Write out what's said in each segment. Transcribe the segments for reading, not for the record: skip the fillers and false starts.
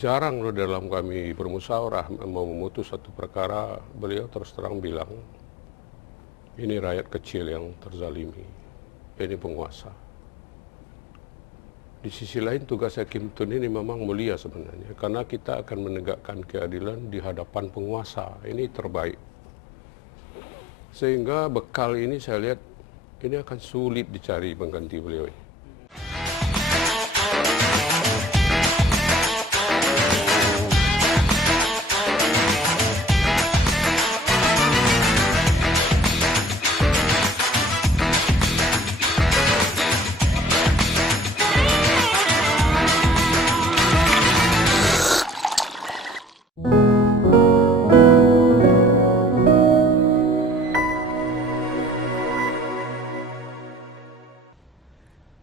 Jarang loh dalam kami bermusyawarah mau memutus satu perkara, beliau terus terang bilang, ini rakyat kecil yang terzalimi, ini penguasa. Di sisi lain tugas Hakim Tun ini memang mulia sebenarnya, karena kita akan menegakkan keadilan di hadapan penguasa, ini terbaik. Sehingga bekal ini saya lihat, ini akan sulit dicari pengganti beliau ini.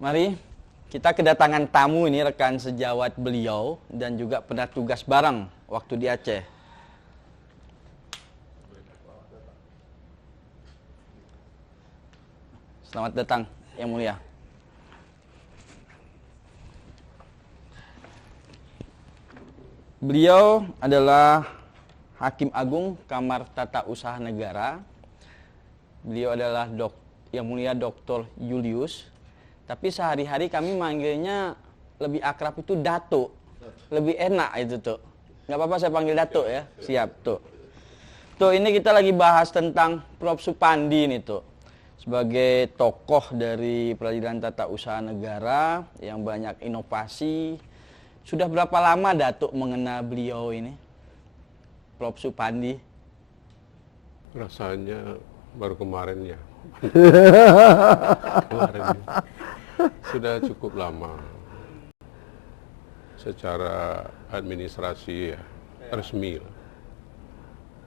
Mari kita kedatangan tamu ini, rekan sejawat beliau dan juga pernah tugas bareng waktu di Aceh. Selamat datang, Yang Mulia. Beliau adalah Hakim Agung Kamar Tata Usaha Negara. Beliau adalah Yang Mulia Dr. Julius. Tapi sehari-hari kami manggilnya lebih akrab itu Datuk. Lebih enak itu, Tuk. Nggak apa-apa saya panggil Datuk ya? Siap, Tuk. Tuk, ini kita lagi bahas tentang Prof. Supandi nih, Tuk. Sebagai tokoh dari Peradilan Tata Usaha Negara yang banyak inovasi. Sudah berapa lama Datuk mengenal beliau ini? Prof. Supandi? Rasanya baru kemarin ya. Kemarin ya. Sudah cukup lama secara administrasi ya, resmi.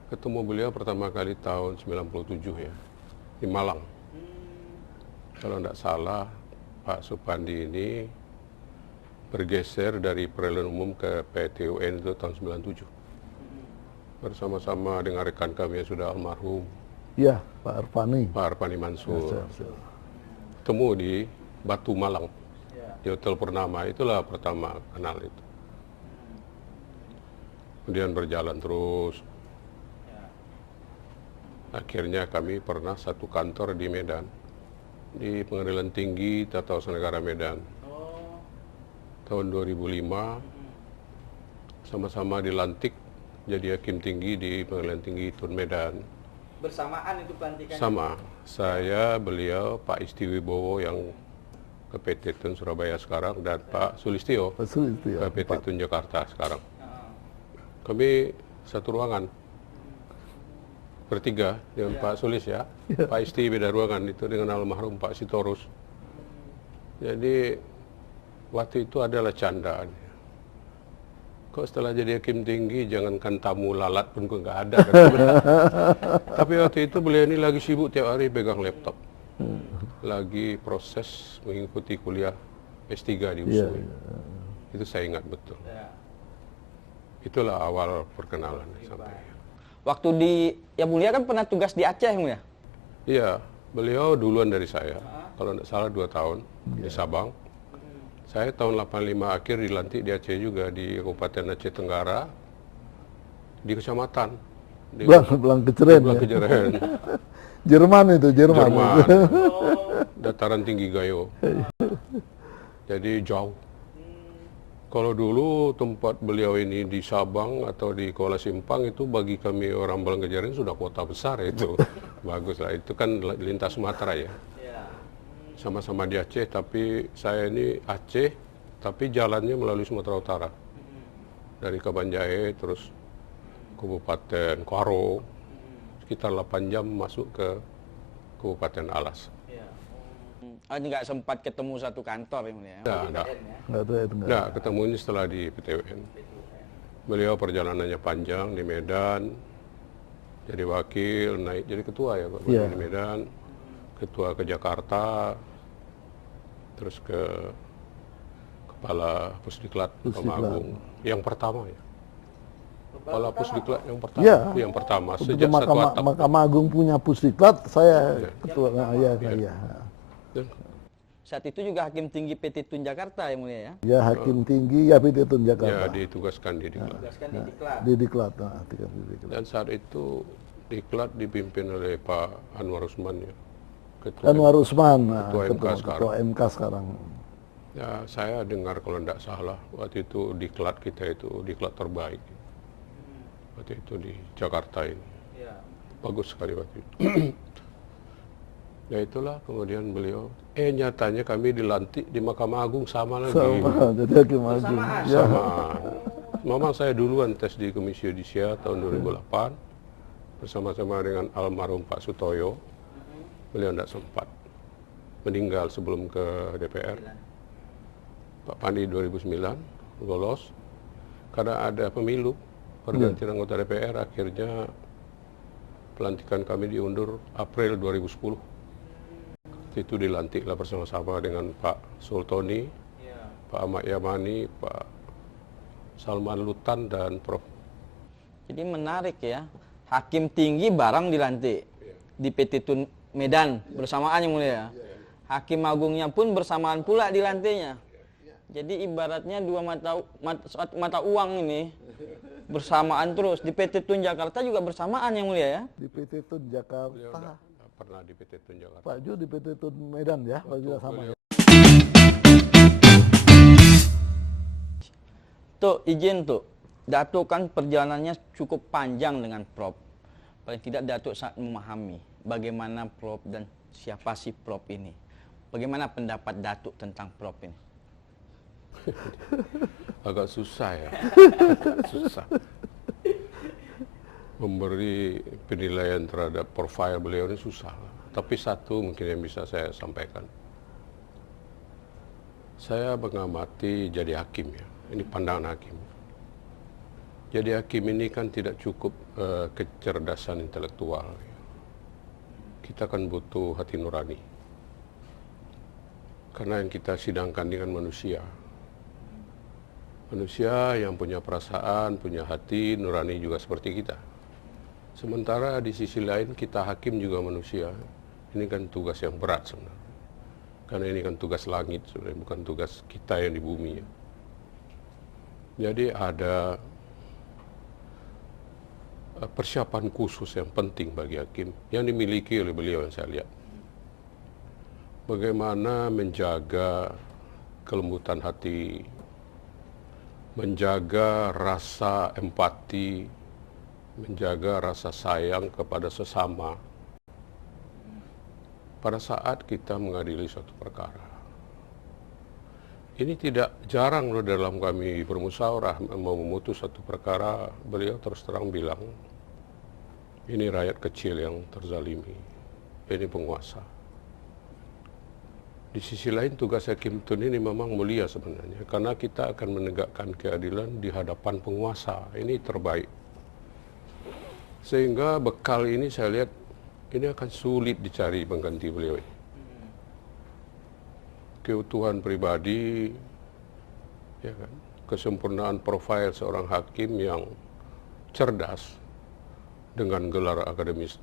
Ketemu beliau pertama kali tahun 97 ya, di Malang. Kalau tidak salah, Pak Supandi ini bergeser dari Peradilan Umum ke PT UN itu tahun 97. Bersama-sama dengan rekan kami yang sudah almarhum. Iya, Pak Arfani. Pak Arfani Mansur. Ketemu di Batu Malang, di Hotel Purnama, itulah pertama kenal itu. Kemudian berjalan terus. Akhirnya kami pernah satu kantor di Medan, di Pengadilan Tinggi Tata Usaha Negara Medan. Tahun 2005, sama-sama dilantik jadi Hakim Tinggi di Pengadilan Tinggi Tun Medan. Bersamaan itu pelantikannya? Sama. Saya, beliau, Pak Istiwibowo yang ke PT Tun Surabaya sekarang, dan Pak Sulistyo ke PT Tun Jakarta sekarang. Kami satu ruangan, bertiga dengan Pak Sulis ya. Pak Isti beda ruangan itu dengan almarhum Pak Sitorus. Jadi waktu itu adalah candaan. Kok setelah jadi Hakim Tinggi jangankan tamu lalat pun kok nggak ada. Kan? Tapi waktu itu beliau ini lagi sibuk tiap hari pegang laptop. Lagi proses mengikuti kuliah S3 di USU. Itu saya ingat betul. Itulah awal perkenalan sampai. Waktu di Yang Mulia kan pernah tugas di Aceh, Yang Mulia? Iya, beliau duluan dari saya. Kalau tidak salah 2 tahun di Sabang. Saya tahun 85 akhir dilantik di Aceh juga, di Kabupaten Aceh Tenggara, di kecamatan. Di Belang Keceren. Keceren. Jerman itu, Jerman. Dataran tinggi Gayo. Jadi jauh. Kalau dulu tempat beliau ini di Sabang atau di Kuala Simpang itu bagi kami orang Belang Keceren sudah kota besar itu. Bagus lah, itu kan lintas Sumatera ya. Sama-sama di Aceh, tapi saya ini Aceh, tapi jalannya melalui Sumatera Utara. Dari Kabanjahe, terus Kabupaten Karo, sekitar 8 jam masuk ke Kabupaten Alas. Ini nggak sempat ketemu satu kantor ya, Mulia? Nggak, ketemunya setelah di PTUN. Beliau perjalanannya panjang di Medan, jadi wakil, naik jadi ketua ya Pak, di Medan, ketua ke Jakarta, terus ke Kepala Pusdiklat Agung yang pertama ya. Kepala Pusdiklat yang pertama, yang pertama sejak satu atap. Mahkamah Agung punya Pusdiklat, saya ketua. saat itu juga Hakim Tinggi PT Tun Jakarta yang mulia ya? Ya, Hakim Tinggi ya PT Tun Ya, Jakarta. ditugaskan di Diklat. Di Diklat. Nah, di Diklat. Dan saat itu Diklat dipimpin oleh Pak Anwar Usman ya. Anwar Usman, Ketua MK Ketua MK sekarang. Ya, saya dengar kalau tidak salah waktu itu Diklat kita itu Diklat terbaik. Waktu itu di Jakarta ini. Bagus sekali waktu itu. Ya itulah kemudian beliau, nyatanya kami dilantik di Mahkamah Agung sama lagi. Sama, jadi Hakim Agung. Ya. Sama. Memang saya duluan tes di Komisi Yudisial tahun 2008 bersama-sama dengan almarhum Pak Sutoyo. Beliau tidak sempat, meninggal sebelum ke DPR. Pak Pandi 2009 lolos karena ada pemilu pergantian anggota DPR, akhirnya pelantikan kami diundur April 2010. Itu dilantiklah bersama-sama dengan Pak Sultoni, Pak Ahmad Yamani, Pak Salman Lutan, dan Prof. Jadi menarik ya, Hakim Tinggi bareng dilantik di PT Tun Medan bersamaan yang mulia. Hakim Agungnya pun bersamaan pula dilantiknya. Jadi ibaratnya dua mata uang ini bersamaan terus. Di PT Tun Jakarta juga bersamaan yang mulia ya. Di PT Tun Beliau Jakarta. pernah di PT Tun Jakarta. Pak Ju di PT Tun Medan ya, Pak juga sama. Beliau- Tuh izin tuh, Datuk kan perjalanannya cukup panjang dengan Prof. Paling tidak Datuk sangat memahami bagaimana Prof dan siapa sih Prof ini. Bagaimana pendapat Datuk tentang Prof ini? Agak susah ya. Susah. Memberi penilaian terhadap profil beliau ini susah. Tapi satu mungkin yang bisa saya sampaikan. Saya mengamati jadi hakim ya. Ini pandangan hakim. Jadi hakim ini kan tidak cukup kecerdasan intelektual. Kita kan butuh hati nurani. Karena yang kita sidangkan ini kan manusia. Manusia yang punya perasaan, punya hati, nurani juga seperti kita. Sementara di sisi lain kita hakim juga manusia. Ini kan tugas yang berat sebenarnya. Karena ini kan tugas langit sebenarnya, bukan tugas kita yang di bumi ya. Jadi ada persiapan khusus yang penting bagi hakim yang dimiliki oleh beliau yang saya lihat. Bagaimana menjaga kelembutan hati, menjaga rasa empati, menjaga rasa sayang kepada sesama pada saat kita mengadili suatu perkara. Ini tidak jarang loh dalam kami bermusyawarah mau memutus satu perkara, beliau terus terang bilang, ini rakyat kecil yang terzalimi, ini penguasa. Di sisi lain tugas Hakim Tun ini memang mulia sebenarnya, karena kita akan menegakkan keadilan di hadapan penguasa, ini terbaik. Sehingga bekal ini saya lihat ini akan sulit dicari pengganti beliau ini. Keutuhan pribadi, ya kan, kesempurnaan profil seorang hakim yang cerdas dengan gelar akademis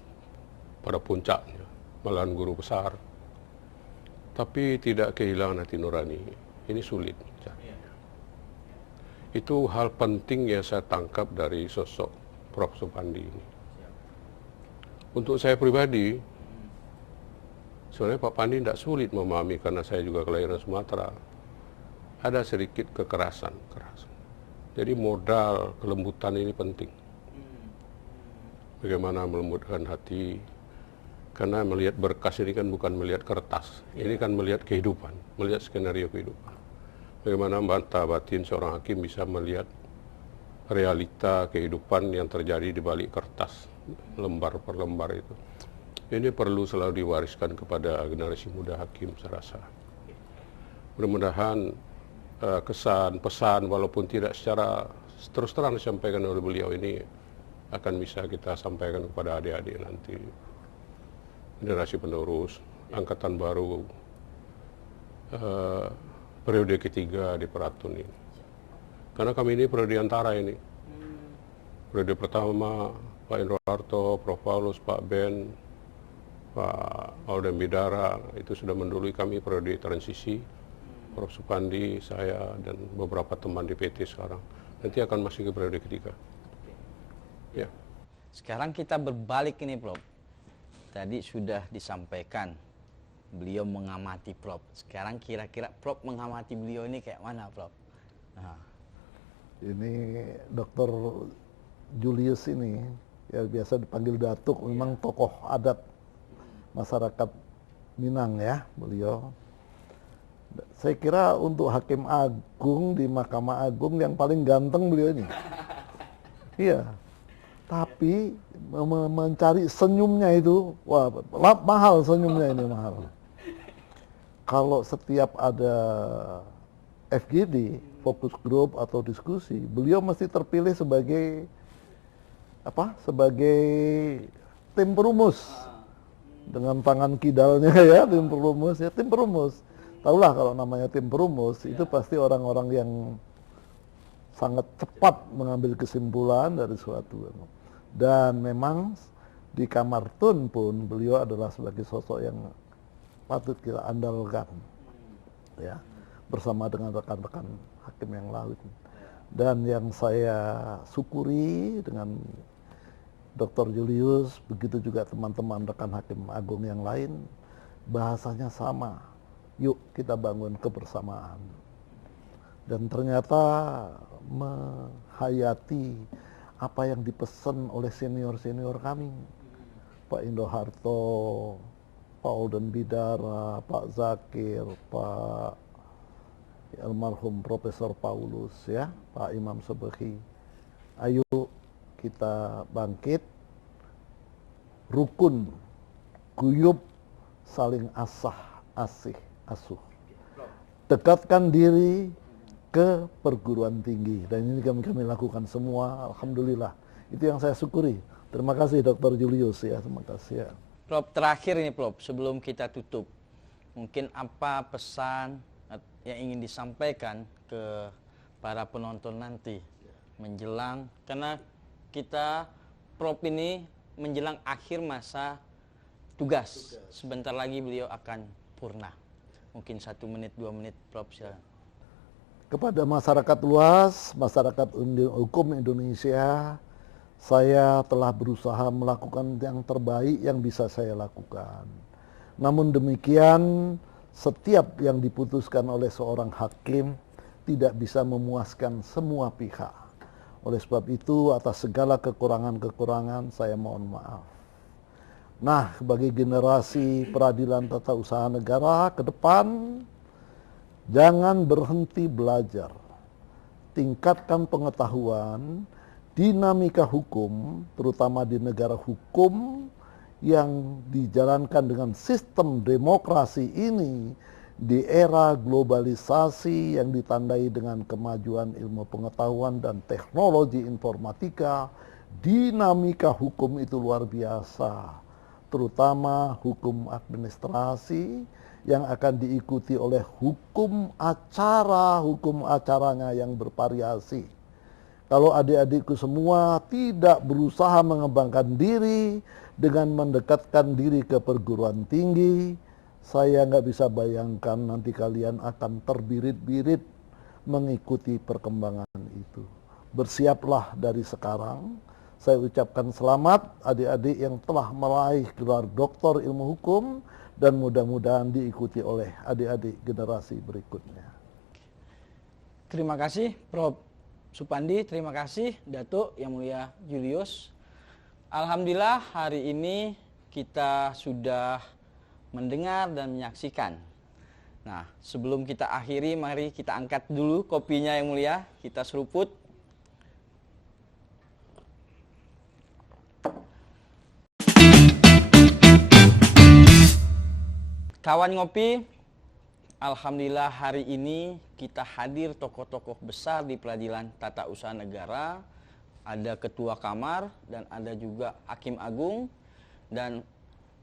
pada puncaknya, malahan guru besar, tapi tidak kehilangan hati nurani. Ini sulit dicari. Itu hal penting yang saya tangkap dari sosok Prof. Supandi ini. Untuk saya pribadi, sebenarnya Pak Pandi tidak sulit memahami karena saya juga kelahiran Sumatera. Ada sedikit kekerasan. Jadi modal kelembutan ini penting. Bagaimana melembutkan hati, karena melihat berkas ini kan bukan melihat kertas. Ini kan melihat kehidupan, melihat skenario kehidupan. Bagaimana bantah batin seorang hakim bisa melihat realita kehidupan yang terjadi di balik kertas, lembar per lembar itu. Ini perlu selalu diwariskan kepada generasi muda hakim, saya rasa. Mudah-mudahan kesan, pesan, walaupun tidak secara terus terang disampaikan oleh beliau ini, akan bisa kita sampaikan kepada adik-adik nanti. Generasi penerus, angkatan baru, periode ketiga di Peratun ini. Karena kami ini periode antara ini. Periode pertama Pak Indro Harto, Prof. Paulus, Pak Ben, Pak Alden Bidara itu sudah mendului kami periode transisi, Prof. Supandi, saya, dan beberapa teman di PT sekarang. Nanti akan masuk ke periode ketiga. Ya. Sekarang kita berbalik ini, Prof. Tadi sudah disampaikan beliau mengamati Prof. Sekarang kira-kira Prof mengamati beliau ini kayak mana, Prof? Nah. Ini Dr. Julius ini, ya biasa dipanggil Datuk, memang tokoh adat masyarakat Minang ya beliau. Saya kira untuk Hakim Agung di Mahkamah Agung yang paling ganteng beliau ini. Iya. Tapi mencari senyumnya itu, wah mahal senyumnya ini mahal. Kalau setiap ada FGD, fokus group atau diskusi, beliau mesti terpilih sebagai apa? Sebagai tim perumus. Dengan tangan kidalnya ya, tim perumus ya, tim perumus. Tahulah kalau namanya tim perumus itu pasti orang-orang yang sangat cepat mengambil kesimpulan dari suatu. Dan memang di Kamar Tun pun beliau adalah sebagai sosok yang patut kita andalkan, ya, bersama dengan rekan-rekan hakim yang lain. Dan yang saya syukuri dengan Dr. Julius, begitu juga teman-teman rekan Hakim Agung yang lain, bahasanya sama. Yuk kita bangun kebersamaan. Dan ternyata menghayati apa yang dipesan oleh senior-senior kami. Pak Indo Harto, Pak Alden Bidara, Pak Zakir, Pak almarhum Profesor Paulus, ya, Pak Imam Sebehi. Ayo kita bangkit, rukun, guyub, saling asuh. Dekatkan diri ke perguruan tinggi. Dan ini kami lakukan semua, alhamdulillah. Itu yang saya syukuri. Terima kasih Dr. Julius ya, terima kasih ya. Prof, terakhir ini Prof, sebelum kita tutup, mungkin apa pesan yang ingin disampaikan ke para penonton nanti menjelang, karena kita Prof ini menjelang akhir masa tugas. Sebentar lagi beliau akan purna. Mungkin 1 menit, 2 menit, Prof, silakan. Kepada masyarakat luas, masyarakat hukum Indonesia, saya telah berusaha melakukan yang terbaik yang bisa saya lakukan. Namun demikian, setiap yang diputuskan oleh seorang hakim tidak bisa memuaskan semua pihak. Oleh sebab itu, atas segala kekurangan-kekurangan, saya mohon maaf. Nah, bagi generasi peradilan tata usaha negara ke depan, jangan berhenti belajar. Tingkatkan pengetahuan, dinamika hukum, terutama di negara hukum yang dijalankan dengan sistem demokrasi ini, di era globalisasi yang ditandai dengan kemajuan ilmu pengetahuan dan teknologi informatika, dinamika hukum itu luar biasa, terutama hukum administrasi yang akan diikuti oleh hukum acaranya yang bervariasi. Kalau adik-adikku semua tidak berusaha mengembangkan diri dengan mendekatkan diri ke perguruan tinggi, saya nggak bisa bayangkan nanti kalian akan terbirit-birit mengikuti perkembangan itu. Bersiaplah dari sekarang. Saya ucapkan selamat adik-adik yang telah meraih gelar doktor ilmu hukum dan mudah-mudahan diikuti oleh adik-adik generasi berikutnya. Terima kasih Prof. Supandi, terima kasih Datuk Yang Mulia Julius. Alhamdulillah hari ini kita sudah mendengar dan menyaksikan. Nah, sebelum kita akhiri, mari kita angkat dulu kopinya Yang Mulia, kita seruput. Kawan ngopi, alhamdulillah hari ini kita hadir tokoh-tokoh besar di peradilan tata usaha negara. Ada ketua kamar dan ada juga hakim agung. Dan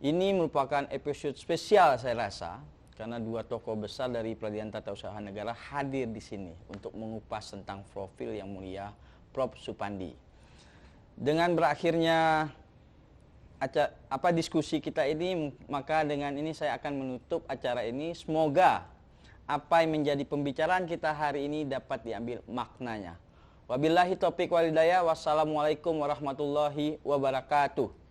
ini merupakan episode spesial saya rasa, karena 2 tokoh besar dari peradilan tata usaha negara hadir di sini untuk mengupas tentang profil Yang Mulia Prof. Supandi. Dengan berakhirnya diskusi kita ini, maka dengan ini saya akan menutup acara ini. Semoga apa yang menjadi pembicaraan kita hari ini dapat diambil maknanya. Wabillahi taufiq wal hidayah. Wassalamualaikum warahmatullahi wabarakatuh.